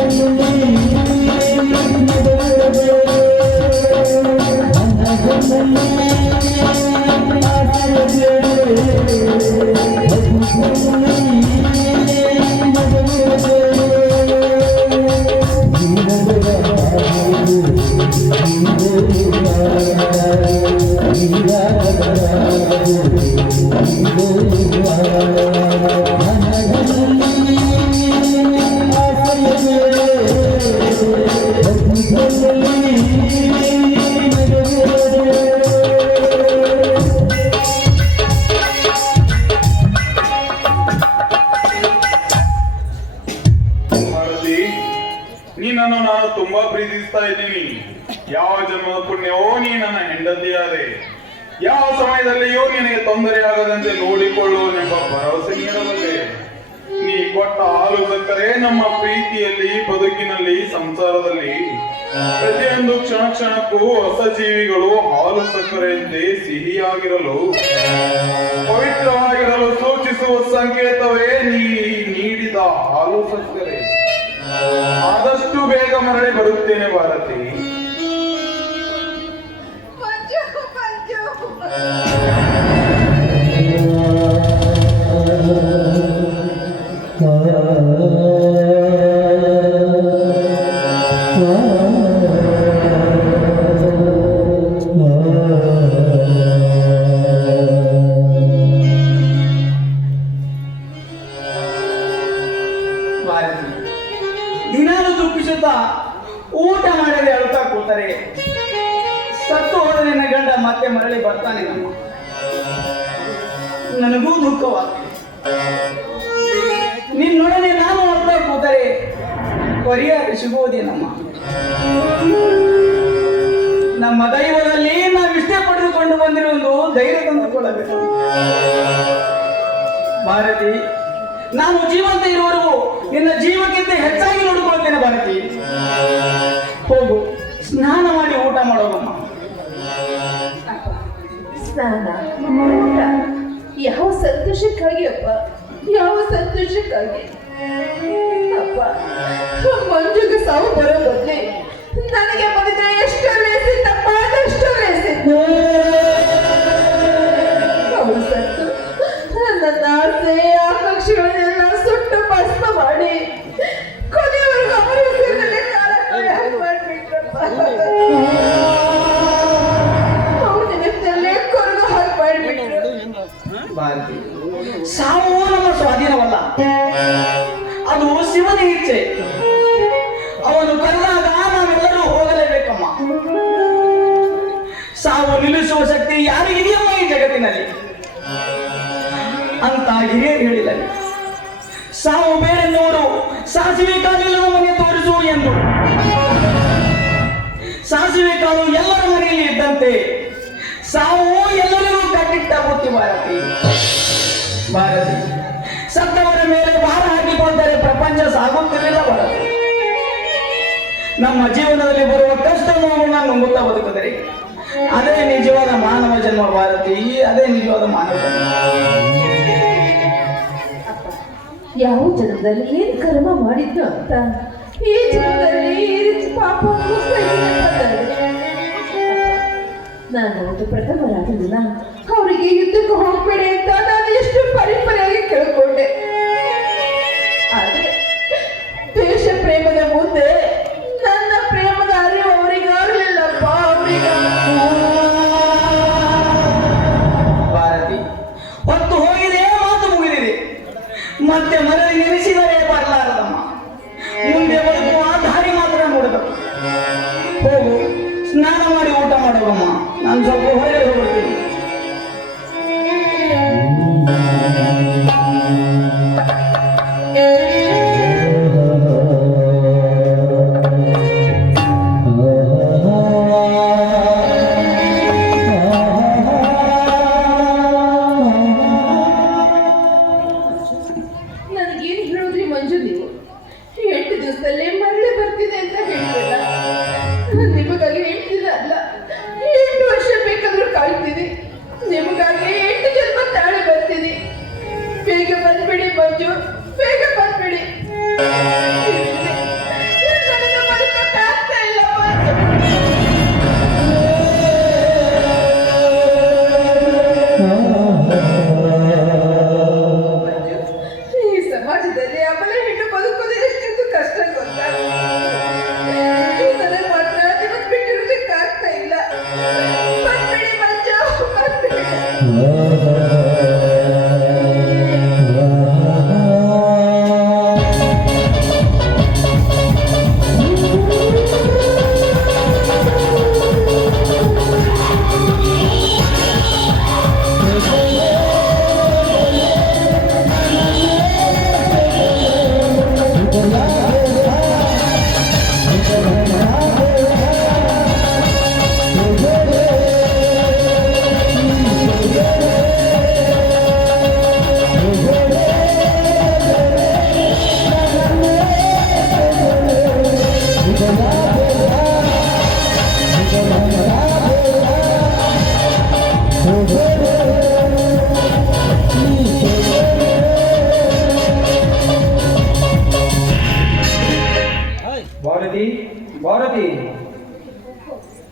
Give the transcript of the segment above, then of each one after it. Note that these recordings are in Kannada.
ಭಾರತಿ ಕೊಟ್ಟ ಹಾಲು ಸಕ್ಕರೆ ನಮ್ಮ ಪ್ರೀತಿಯಲ್ಲಿ ಬದುಕಿನಲ್ಲಿ ಸಂಸಾರದಲ್ಲಿ ಪ್ರತಿಯೊಂದು ಕ್ಷಣ ಕ್ಷಣಕ್ಕೂ ಹೊಸ ಜೀವಿಗಳು ಹಾಲು ಸಕ್ಕರೆಯಂತೆ ಸಿಹಿಯಾಗಿರಲು ಪವಿತ್ರವಾಗಿರಲು ಸೂಚಿಸುವ ಸಂಕೇತವೇ ನೀ ನೀಡಿದ ಹಾಲು ಸಕ್ಕರೆ ಆದಷ್ಟು ಬೇಗ ಮರಳಿ ಬರುತ್ತೇನೆ ಭಾರತಿ. ಮಂಜು ಮಂಜು ಭಾರತಿ ಪರಿಹಾರ ಸಿಗುವುದೇನಮ್ಮ ನಮ್ಮ ದೈವದಲ್ಲಿ ನಾವಿಷ್ಟೇ ಪಡೆದುಕೊಂಡು ಬಂದಿರೋ ಒಂದು ಧೈರ್ಯ ತಂದುಕೊಳ್ಳಬೇಕು. ಭಾರತಿ, ನಾನು ಜೀವಂತ ಇರುವವರೆಗೂ ನಿನ್ನ ಜೀವಕ್ಕಿಂತ ಹೆಚ್ಚಾಗಿ ನೋಡಿಕೊಳ್ತೇನೆ ಭಾರತಿ. ಹೋಗು, ಸ್ನಾನ ಮಾಡಿ ಊಟ ಮಾಡೋದಮ್ಮ ಸ್ನಾನ ಯಾವ ಸಂತೋಷಕ್ಕಾಗಿ ಅಪ್ಪ? ಯಾವ ಸಂತೋಷಕ್ಕಾಗಿ? ಅಪ್ಪ ಮಂಜುಗೆ ಸಾವು ಬರೋ ನಿಲ್ಲಿಸುವ ಶಕ್ತಿ ಯಾರಿಗಿದೆಯಮ್ಮ ಈ ಜಗತ್ತಿನಲ್ಲಿ? ಅಂತ ಹಿರಿಯರು ಹೇಳಿಲ್ಲ ಸಾವು ಬೇರೆ ನೋಡು ಸಾಸಿವೆ ಕಾಲಿಲ್ಲದ ಮನೆ ತೋರಿಸು ಎಂದು. ಸಾಸಿವೆ ಕಾಲು ಎಲ್ಲರ ಮನೆಯಲ್ಲಿ ಇದ್ದಂತೆ ಸಾವು ಎಲ್ಲರಿಗೂ ಕಟ್ಟಿಟ್ಟ ಬುತ್ತಿ ಭಾರತಿ ಭಾರತಿ ಸತ್ತವರ ಮೇಲೆ ಭಾರ ಹಾಕಿಕೊಂಡರೆ ಪ್ರಪಂಚ ಸಾಗುತ್ತಿರಲಿಲ್ಲ ಭಾರತಿ ನಮ್ಮ ಜೀವನದಲ್ಲಿ ಬರುವ ಕಷ್ಟ ನೋವು ನಾನು ಬದುಕಿದರೆ ಅದೇ ನಿಜವಾದ ಮಾನವ ಜನ್ಮ ಭಾರತಿ, ಅದೇ ನಿಜವಾದ ಮಾನವ ಯಾವ ಜನ್ಮದಲ್ಲಿ ಏನ್ ಕರ್ಮ ಮಾಡಿದ್ದು ಅಂತ? ಈ ಜನ್ಮದಲ್ಲಿ ಈ ರೀತಿ ಪಾಪ. ನಾನು ಒಂದು ಪ್ರಥಮರಾಗಲಿಲ್ಲ ಅವರಿಗೆ ಯುದ್ಧಕ್ಕೆ ಹೋಗ್ಬೇಡಿ ಅಂತ ನಾನು ಎಷ್ಟು ಪರಿಪರಿಯಾಗಿ ಕೇಳ್ಕೊಂಡೆ. ಆದ್ರೆ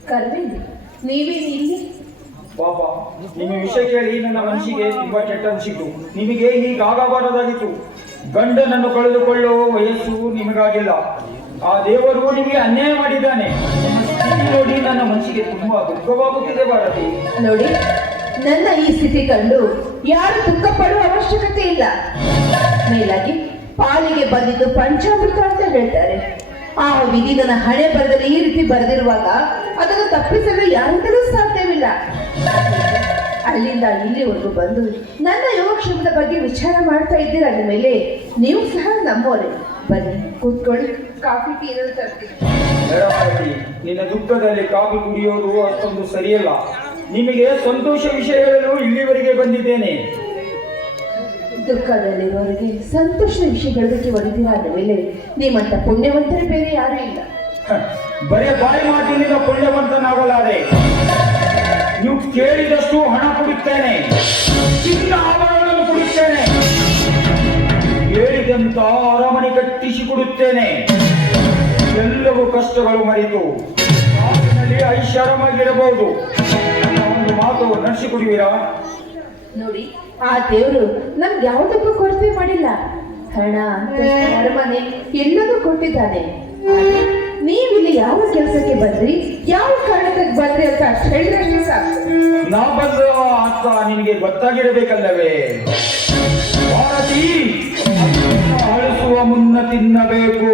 ಕರ್ವಿ ನೀವೇನು ಇಲ್ಲಿ? ಪಾಪ ನಿಮ್ಮ ವಿಷಯ ಕೇಳಿ ನನ್ನ ಮನಸ್ಸಿಗೆ ತುಂಬಾ ಕೆಟ್ಟ ಅನಿಸಿತು ನಿಮಗೆ ಹೀಗಾಗಬಾರದಾಗಿತ್ತು ಗಂಡನನ್ನು ಕಳೆದುಕೊಳ್ಳುವ ವಯಸ್ಸು ನಿಮಗಾಗಿಲ್ಲ. ಆ ದೇವರು ನಿಮಗೆ ಅನ್ಯಾಯ ಮಾಡಿದ್ದಾನೆ. ನೋಡಿ ನನ್ನ ಮನಸ್ಸಿಗೆ ತುಂಬಾ ದುಃಖವಾಗುತ್ತಿದೆ ಭಾರತಿ. ನೋಡಿ ನನ್ನ ಈ ಸ್ಥಿತಿ ಕಂಡು ಯಾರು ದುಃಖ ಪಡುವ ಅವಶ್ಯಕತೆ ಇಲ್ಲ. ಮೇಲಾಗಿ ಪಾಲಿಗೆ ಬಂದಿದ್ದು ಪಂಚಾಮೃತ ಅಂತ ಹೇಳ್ತಾರೆ. ಆ ವಿಧಿ ನನ್ನ ಹಣೆ ಬರದಲ್ಲಿ ಈ ರೀತಿ ಬರೆದಿರುವಾಗ ಅದನ್ನು ತಪ್ಪಿಸಲು ಯಾರಿಂದಲೂ ಸಾಧ್ಯವಿಲ್ಲ. ಅಲ್ಲಿಂದ ಇಲ್ಲಿವರೆಗೂ ಬಂದು ನನ್ನ ಯೋಗಕ್ಷೇಮದ ಬಗ್ಗೆ ವಿಚಾರ ಮಾಡ್ತಾ ಇದ್ದೀರ ಮೇಲೆ ನೀವು ಸಹ ನಮ್ಮೋರೆ. ಬನ್ನಿ, ಕೂತ್ಕೊಳ್ಳಿ. ಕಾಫಿ, ಟೀ ತರ್ತೀನಿ ನಿನ್ನ ದುಃಖದಲ್ಲಿ ಕಾಫಿ ಕುಡಿಯೋದು ಅಷ್ಟೊಂದು ಸರಿಯಲ್ಲ. ನಿಮಗೆ ಸಂತೋಷ ವಿಷಯಗಳನ್ನು ಇಲ್ಲಿವರೆಗೆ ಬಂದಿದ್ದೇನೆ. ದುಃಖದಲ್ಲಿರೋರಿಗೆ ಸಂತೋಷ ವಿಷಯ ಹೇಳೋದಕ್ಕೆ ಒಲಿದಿರಾದ ಮೇಲೆ ನಿಮ್ಮಂತ ಪುಣ್ಯವಂತರೇ ಬೇರೆ ಯಾರೂ ಇಲ್ಲ. ಬರೀ ಬಾಯಿ ಮಾತಿನಿಂದ ಪುಣ್ಯವಂತನಾಗಲಾರೆ. ನೀವು ಕೇಳಿದಷ್ಟು ಹಣ ಕುಡಿತೇನೆ ಚಿನ್ನ ಆಭರಣಗಳನ್ನು ಕುಡಿತೇನೆ ಹೇಳಿದಂತ ಅರಮನೆ ಕಟ್ಟಿಸಿ ಕೊಡುತ್ತೇನೆ. ಎಲ್ಲವೂ ಕಷ್ಟಗಳು ಮರೆತು ಐಷಾರಾಮಾಗಿರಬಹುದು ಒಂದು ಮಾತು ನಡೆಸಿಕೊಡುವಿರಾ? ನೋಡಿ ಆ ದೇವರು ನಮ್ಗೆ ಯಾವುದಕ್ಕೂ ಕೊರತೆ ಮಾಡಿಲ್ಲ. ಹಣ ಅರಮನೆ ಎಲ್ಲದೂ ಕೊಟ್ಟಿದ್ದಾನೆ. ನೀವ್ ನೀವಿಲ್ಲಿ ಯಾವ ಕೆಲಸಕ್ಕೆ ಬಂದ್ರಿ? ಯಾವ ಕಾರಣಕ್ಕೆ ಬಂದ್ರಿ ಅಂತ ಹೇಳಿದ್ರೆ ಸಾಕು. ನಾ ಅಂತ ಅರ್ಥ ನಿನಗೆ ಗೊತ್ತಾಗಿರಬೇಕಲ್ಲವೇ? ಭಾರತಿ ಅಳಿಸುವ ಮುನ್ನ ತಿನ್ನಬೇಕು.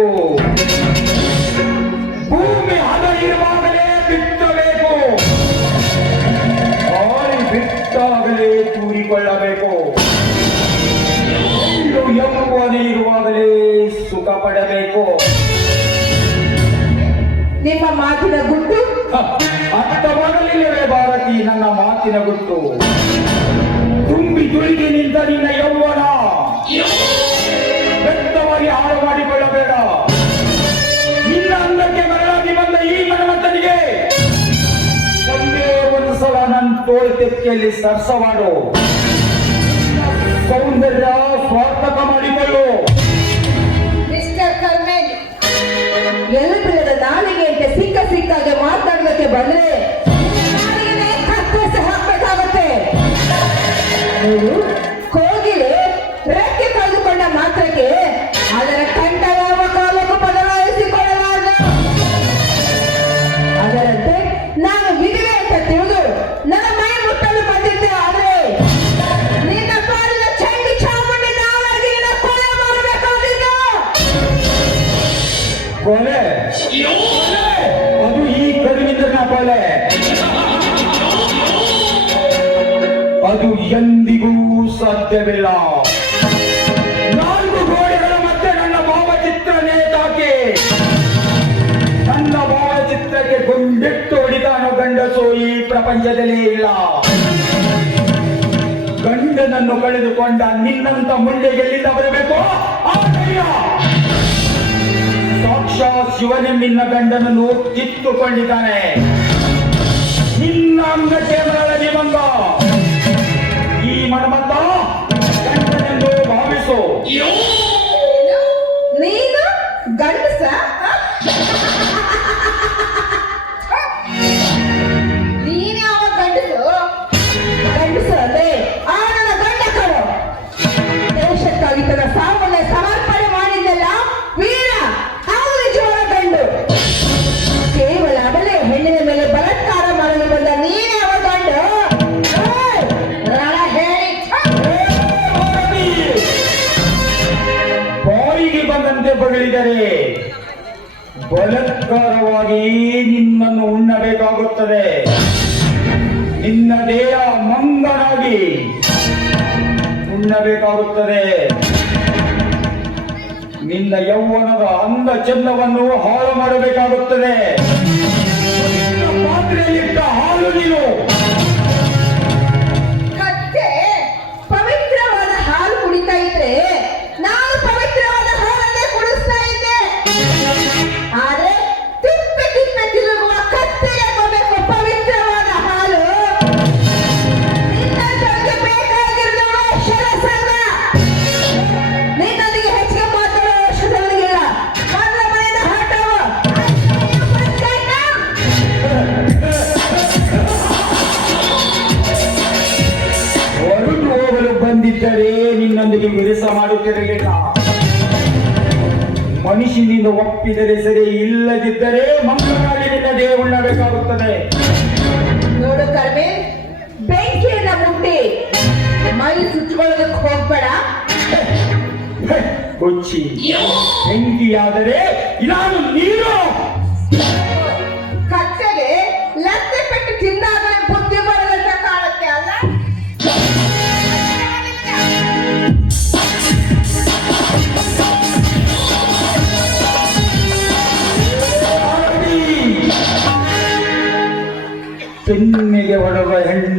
ಅರ್ಥವಾಗಲಿಲ್ಲವೇ ಭಾರತಿ ನನ್ನ ಮಾತಿನ ಗುಟ್ಟು. ತುಂಬಿ ತುಳಿಗೆ ನಿಂತ ನಿನ್ನ ಯೌವನ. ವ್ಯಕ್ತವಾಗಿ ಹಾಳು ಮಾಡಿಕೊಳ್ಳಬೇಡ. ನಿನ್ನ ಅಂದಕ್ಕೆ ಮರಳಾಗಿ ಬಂದ ಈ ಮನಮಂತನಿಗೆ ಒಂದೇ ಒಂದು ಸಲ ನನ್ನ ತೋಳು ತೆಕ್ಕೆಯಲ್ಲಿ ಸರ್ಸವಾಡು ಸೌಂದರ್ಯ ಸ್ವಾರ್ಥಕ ಮಾಡಿಕೊಳ್ಳು. ಕೊಲೆ ಅದು ಎಂದಿಗೂ ಸಾಧ್ಯವಿಲ್ಲ. ನಾಲ್ಕು ಗೋಡೆಗಳ ಮಧ್ಯೆ ನನ್ನ ಭಾವಚಿತ್ರ ನೇತಾಕಿ. ನನ್ನ ಭಾವಚಿತ್ರಕ್ಕೆ ಗುಂಡಿಟ್ಟು ಹೊಡಿದಾನು ಗಂಡಸು ಈ ಪ್ರಪಂಚದಲ್ಲಿ ಇಲ್ಲ. ಗಂಡನನ್ನು ಕಳೆದುಕೊಂಡ ನಿನ್ನಂತ ಮುಂದೆ ಎಲ್ಲಿಂದ ಬರಬೇಕು? ಸಾಕ್ಷಾತ್ ಶಿವನೇ ನಿನ್ನ ಗಂಡನನ್ನು ಕಿತ್ತುಕೊಂಡಿದ್ದಾನೆ. よ。ಬಂದಂತೆ ಬಲತ್ಕಾರವಾಗಿ ನಿನ್ನನ್ನು ಉಣ್ಣಬೇಕಾಗುತ್ತದೆ. ನಿನ್ನ ದೇಹ ಮಂಗನಾಗಿ ಉಣ್ಣಬೇಕಾಗುತ್ತದೆ. ನಿನ್ನ ಯೌವನದ ಅಂದ ಚಂದವನ್ನು ಹಾಳು ಮಾಡಬೇಕಾಗುತ್ತದೆ ಪಾತ್ರೆಯಲ್ಲಿಟ್ಟ ಹಾಲು ನೀನು. ಬಂದಿದ್ದರೆ ನಿನ್ನೊಂದಿಗೆ ವಿರಸ ಮಾಡುತ್ತಿರಲಿಲ್ಲ ಮನುಷ್ಯನಿಂದ ಒಪ್ಪಿದರೆ ಸರಿ ಇಲ್ಲದಿದ್ದರೆ ಮಂಗಳವಾಗಿ ನಿನ್ನ ದೇಹ ಉಣ್ಣಬೇಕಾಗುತ್ತದೆ ನೋಡು ಕರ್ಮೆ ಬೆಂಕಿಯನ್ನ ಮುಟ್ಟಿ. ಮೈ ಸುಚ್ಚಿಕೊಳ್ಳೋದಕ್ಕೆ ಹೋಗ್ಬೇಡ. ಕೊಚ್ಚಿ ಬೆಂಕಿಯಾದರೆ ನಾನು ನೀನು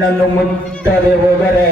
ಹೆಣ್ಣನ್ನು ಮುಟ್ಟದೆ ಹೋದರೆ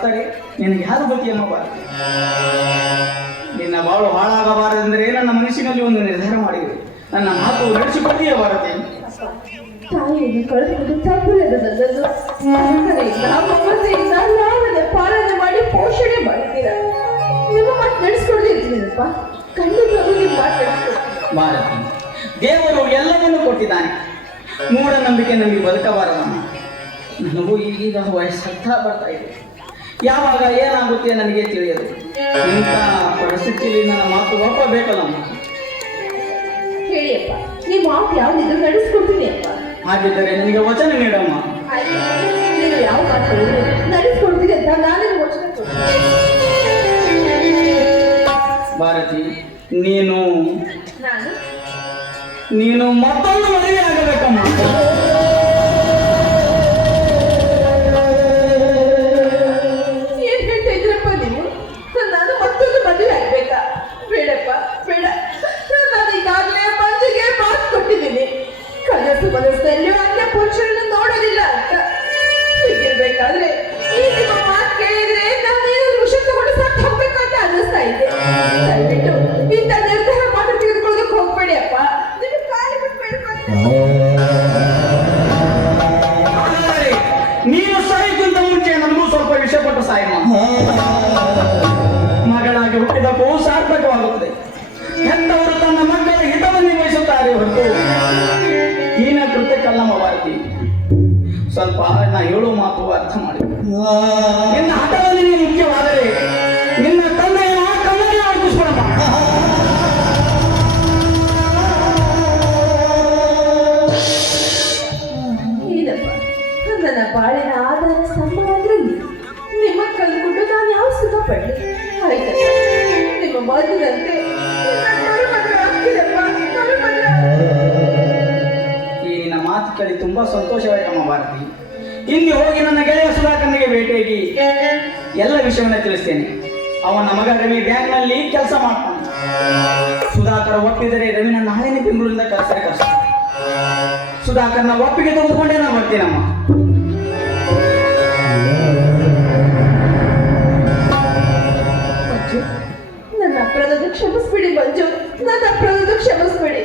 ಸತ್ತರೆ ನಿನಗೆ ಯಾರು ಗತಿ ಅನ್ನಬಾರದು ನಿನ್ನ ಬಾಳು ಹಾಳಾಗಬಾರದೆಂದರೆ ನನ್ನ ಮನಸ್ಸಿನಲ್ಲಿ ಒಂದು ನಿರ್ಧಾರ ಮಾಡಿದೆ ನನ್ನ ಮಾತು ನಡೆಸಿಕೊಟ್ಟಿಯೇ ಬಾರದೆ ತಾಯಿಯನ್ನು ಕಳೆದುಕೊಂಡು ಮಮತೆಯಿಂದ ಪಾಲನೆ ಮಾಡಿ ಪೋಷಣೆ ಮಾಡಿದ್ದೀರ? ನಿಮ್ಮ ಮಾತು ನಡೆಸ್ಕೊಡ್ದಿರ್ತೀನಪ್ಪ ಖಂಡಿತವಾಗ್ಲೂ ನಿಮ್ಮ ಮಾತು ನಡೆಸ್ಕೊಡ್ತೀನಿ ಭಾರತಿ ದೇವರು ಎಲ್ಲವನ್ನೂ ಕೊಟ್ಟಿದ್ದಾನೆ. ಮೂಢನಂಬಿಕೆ ನಮಗೆ ಬದುಕಬಾರದಮ್ಮ. ನನಗೂ ಈಗೀಗ ವಯಸ್ಸಾಗ್ತಾ ಬರ್ತಾ ಇದೆ. ಯಾವಾಗ ಏನಾಗುತ್ತೆ ನನಗೆ ತಿಳಿಯದು. ಇಂಥ ಪರಿಸ್ಥಿತಿಯಲ್ಲಿ ನನ್ನ ಮಾತು ಒಪ್ಪಬೇಕಲ್ಲಮ್ಮ ಹೇಳಿಯಪ್ಪ ನಿಮ್ಮ ಮಾತು ಯಾವ್ದಿದ್ರು ನಡೆಸ್ಕೊಡ್ತೀನಿ ಅಪ್ಪ? ಹಾಗಿದ್ದರೆ ನನಗೆ ವಚನ ನೀಡಮ್ಮ. ನೀವು ಯಾವ ಮಾತು ನಡೆಸ್ಕೊಡ್ತೀನಿ ಅಂತ ನಾನೇ ವಚನ ಭಾರತಿ ನೀನು ನಾನು? ನೀನು ಮತ್ತೊಂದು ಮದುವೆ ಆಗಬೇಕಮ್ಮ ನಮ್ಮ ಭಾರತಿ ಸ್ವಲ್ಪ ನಾ ಹೇಳೋ ಮಾತು ಅರ್ಥ ಮಾಡಿ. ನಿನ್ನ ಆಟದಲ್ಲಿ ನೀನು ಮುಖ್ಯವಾದರೆ ನಿನ್ನ ತಂದೆಯ ಕನ್ನಡ ಅರ್ಪಿಸ್ಕೊಡಪ್ಪ ನನ್ನ ಬಾಳಿನ ಆಧಾರ ಸ್ತಂಭ ಅದರಲ್ಲಿ ನಿಮ್ಮ ಕಲ್ಕೊಂಡು ನಾನು ಯಾವ ಸುಖ ಪಡ್ಲಿ ಆಯ್ತಪ್ಪ, ನಿಮ್ಮ ಮಾತಿನಂತೆ ಮಾತು ಕೇಳಿ ತುಂಬಾ ಸಂತೋಷವಾಯಿತಮ್ಮ ಭಾರತಿ. ಇಲ್ಲಿ ಹೋಗಿ ನನ್ನ ಗೆಳೆಯ ಸುಧಾಕರ್ನಿಗೆ ಭೇಟಿಯಾಗಿ ಎಲ್ಲ ವಿಷಯವನ್ನ ತಿಳಿಸ್ತೇನೆ. ಅವನ ಮಗ ರವಿ ಬ್ಯಾಂಕ್ನಲ್ಲಿ ಕೆಲಸ ಮಾಡ್ತಾನೆ. ಸುಧಾಕರ್ ಒಪ್ಪಿದರೆ ರವಿನ ನಾಳೆನೇ ಬೆಂಗಳೂರಿಂದ ಕೆಲಸ ಕಷ್ಟ ಸುಧಾಕರ್ನ ಒಪ್ಪಿಗೆ ತೆಗೆದುಕೊಂಡೇ ನಾನು ಬರ್ತೀನಮ್ಮ ನನ್ನ ಅಪರಾಧದ ಕ್ಷಮಿಸ್ಬಿಡಿ ಮಂಜು, ನನ್ನ ಅಪರಾಧದ ಕ್ಷಮಿಸ್ಬಿಡಿ.